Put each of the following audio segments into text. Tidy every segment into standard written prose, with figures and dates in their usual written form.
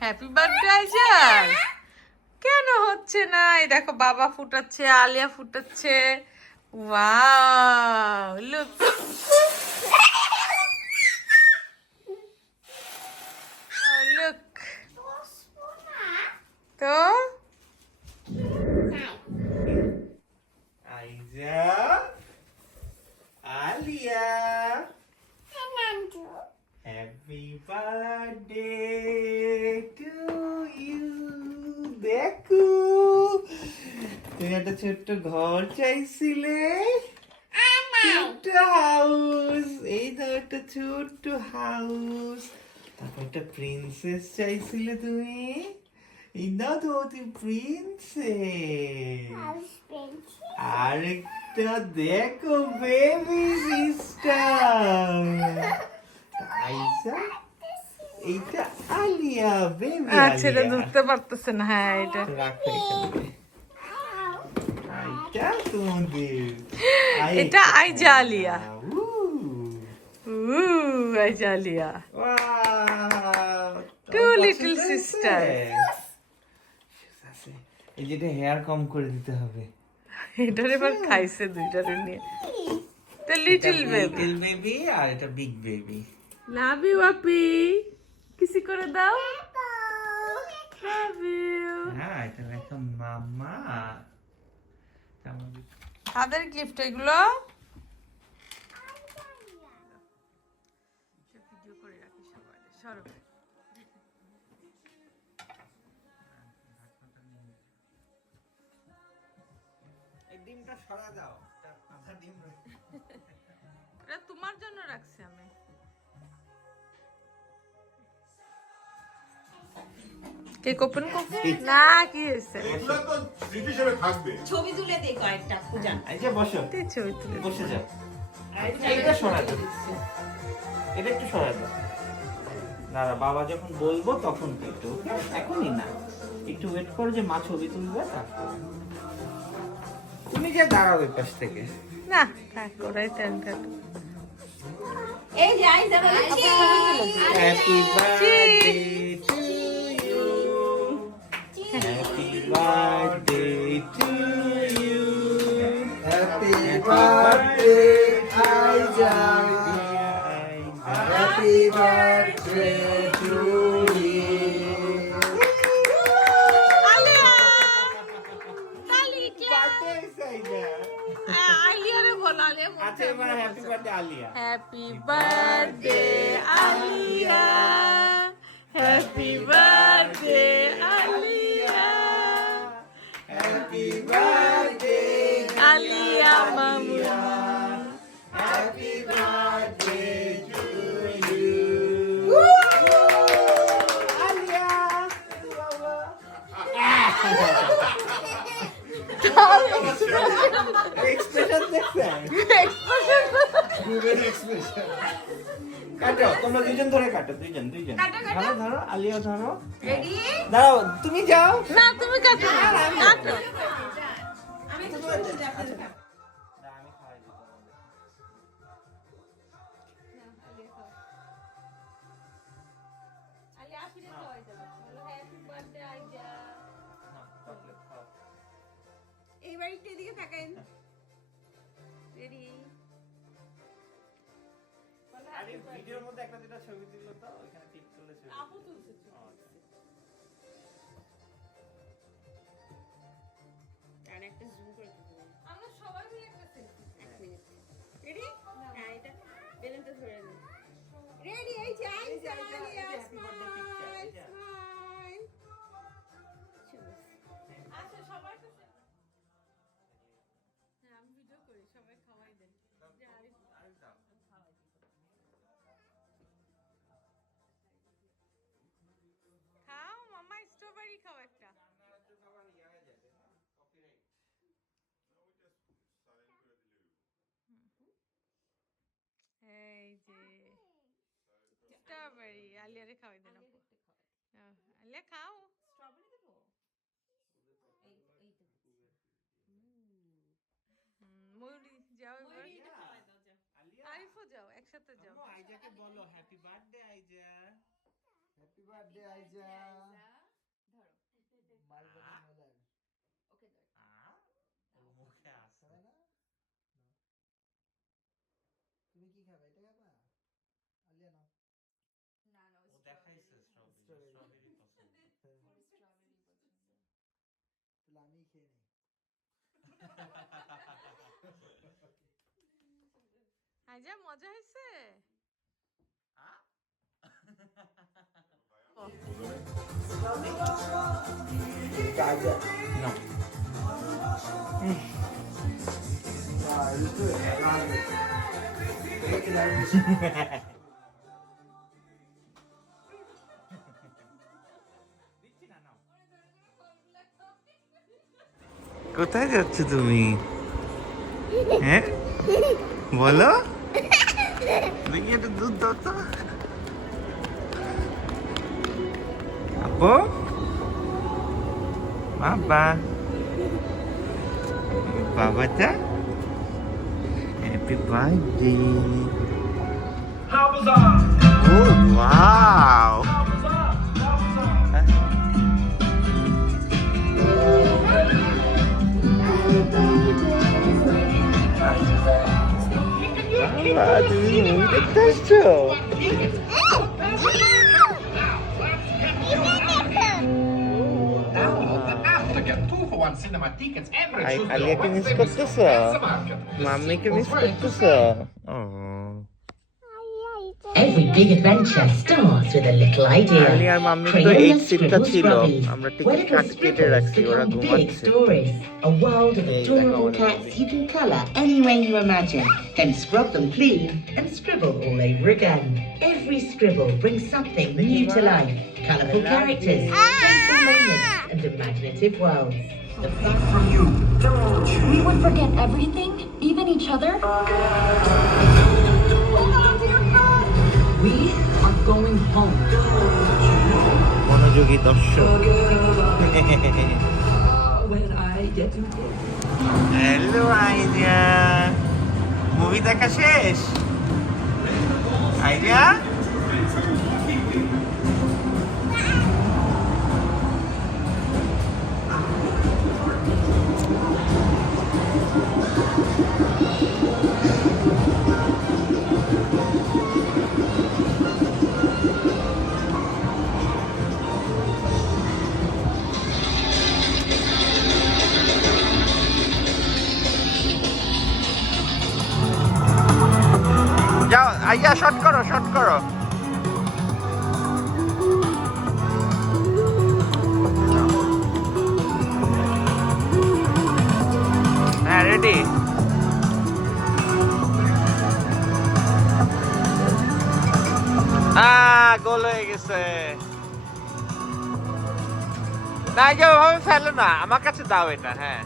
Happy birthday আইজার। কেন হচ্ছে না? এই দেখো বাবা ফুটাচ্ছে, আলিয়া ফুটাচ্ছে। Wow, look. লুক তো Aiza, Aliya, happy birthday to you. দেখো, তুমি একটা ছোট্ট ঘর চাইছিলে, ছোট্ট হাউস। এই তো একটা ছোট্ট হাউস। তারপর একটা প্রিন্সেস চাইছিলে তুমি। এই নাও তোমার প্রিন্সেস। আরেকটা দেখো, বেবি সিস্টার। আইসা, এইটা আলিয়া, বেবি আচ্ছা, এটা আলিয়া। বুঝতে পারতেছে না। হ্যাঁ, এটা রাখো এখানে। এইটা তোমাদের। এটা আইজা আলিয়া। উ, আইজা আলিয়া। ওয়াও, Two তোমার little পছন্দ sister. হয়েছে? এই যেটা হেয়ার কম করে দিতে হবে। এটার এবার খাইছে দুইটারে নিয়ে। The little baby. Little baby আর এটা বিগ বেবি। Love you, আপি। কিসি করে দাও। Love you. হ্যাঁ, এটা লেখা মামা। কাদের গিফট এগুলো? ভিডিও করে রাখি সবাই। সরো। এই ডিমটা সরা দাও, এটা আধা ডিম রয়েছে। এটা তোমার জন্য রাখছি আমি। কে ওপেন করবে? না, কি হয়েছে? এগুলো তো স্মৃতি হিসেবে থাকবে। ছবি তুলে দে কয়েকটা পূজা। এই যে বসো, তে ছবি তুলে। বসে যাও। এইটা সরা দাও, এটা একটু সরা দাও। দাঁড়া, বাবা যখন বলবো তখন একটু, এখনই না, একটু ওয়েট করো যে মা ছবি তুলবে তারপর। তুমি যে দাঁড়াও ওই পাশ থেকে। না, থাক, ওরাই তেন থাক। এই যে আইজা বলেছি। Happy birthday to you, happy birthday to you, happy birthday Aiza, happy birthday to you. Aliya! তালি ক্লাস। বার্থডে আইজা। আলিয়ারে বল, আলিয়া বল। আচ্ছা, এবার happy birthday Aliya. Happy birthday Aliya, happy birthday Aliya, happy birthday Aliya মামু। Happy birthday to you. Aliya, expression দেখছেন? কাটো, তোমরা দুইজন ধরে কাটো, দুইজন। ধরো ধরো, আলিয়া ধরো। রেডি? দাঁড়াও, তুমি যাও। না, তুমি কাটো না, কাটো। আমি তো বলতে যাব। আমি খাওয়াই দিই তোমাদের। আলিয়া ফিরে খাওয়াই দাও। বলো হ্যাপি বার্থডে আইজা। না, চকলেট খাও। এইবার একটু এদিকে তাকাইন। রেডি? আরে ভিডিওর মধ্যে একটা দুটা ছবি তুললো তো, ওখানে টিপ তুলে ছবি। আপু তুলছে ছবি। আর একটা জুম করে দিতে। আমরা সবাই মিলে একটা সেলফি। এক মিনিট। রেডি? হ্যাঁ, এটা বেলুনটা ধরে নে। রেডি? এই যে আইজা আলিয়া হ্যাপি বার্থডে পিকচার, এই যে। স্মাইল। আচ্ছা, সবাই তো হ্যাঁ, আমি ভিডিও করি, সবাই খাওয়াই দেন। যে আরিফ আরে দাও। খাওয়াই দিই। খাও মামা, স্ট্রবেরি খাও একটা। এই যে স্ট্রবেরি আলিয়ারে খাওয়াই দেন আপু। আলিয়া খাও। স্ট্রবেরি দেবো? এই তো। ময়ূরী যাও এবার। ময়ূরীটা খাওয়াই দাও যা। আলিয়া, আরিফও যাও, একসাথে যাও। আম্মু আইজাকে বলো happy birthday Aiza. Happy birthday Aiza. Aiza মজা হয়েছে? কোথায় যাচ্ছ তুমি? হ্যাঁ বলো, দেখি একটু দুধ দাও তো। আপু, বাবা, বাবাটা হ্যাপি বার্থডে। ও ওয়াও, বাবা তুমি মুভি দেখতে আসছো? আলিয়াকে মিস করতেছো? মাম্মিকে মিস করতেছো? Every big adventure starts with a little idea. আলি আর মাম্মির তো Crayola 8 সিটটা scribble ছিল, scrubbies. আমরা Where টিকিট little কেটে scribbles রাখছি, ওরা become big ঘুমাচ্ছে। stories. A world of Hey, adorable like cats you can colour any way you imagine, then scrub them clean and scribble all over again. Every scribble brings something new to life. Colourful characters, playful moments, and imaginative worlds. The We would forget everything, even each other. We are going home. মনোযোগী দর্শক। When I get to hello Aiza, movie দেখা শেষ? আইজা যাও, আইজা shot করো, shot করো। হ্যাঁ ready. গোল হয়ে গেছে। না যে ওভাবে ফেলো না, আমার কাছে দাও এটা। হ্যাঁ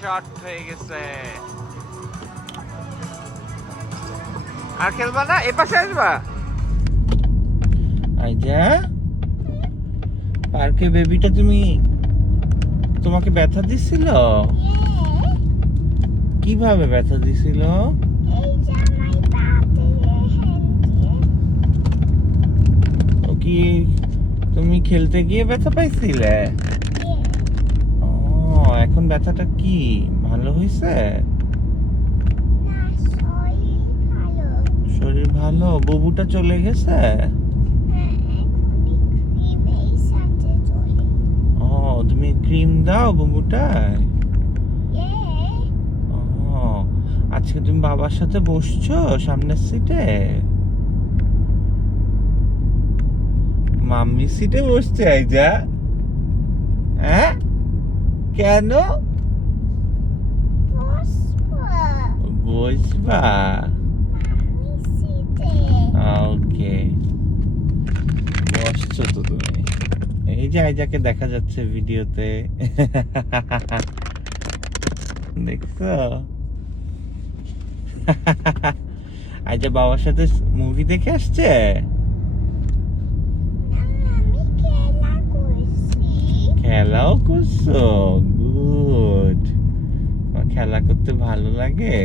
শর্ট হয়ে গেছে। আর খেলবা না? এ পাশে আসবা। আইজা, পার্কে বেবিটা তোমাকে ব্যথা দিছিল? কিভাবে ব্যথা দিছিল? ও কি তুমি খেলতে গিয়ে ব্যথা পাইছিলে? এখন ব্যথাটা কি ভালো হয়েছে? শরীর ভালো? বুবুটা চলে গেছে? ও তুমি ক্রিম দাও বুবুটায়? ও আজকে তুমি বাবার সাথে বসছো সামনের সিটে? মাম্মি সিটে বসছে আইজা? হ্যাঁ কেন বসবা? ওকে বসছো তো তুমি। এই যে আইজাকে দেখা যাচ্ছে ভিডিওতে, দেখছো? আইজা বাবার সাথে মুভি দেখে আসছে? খেলাও করছো? গুড। খেলা করতে ভালো লাগে?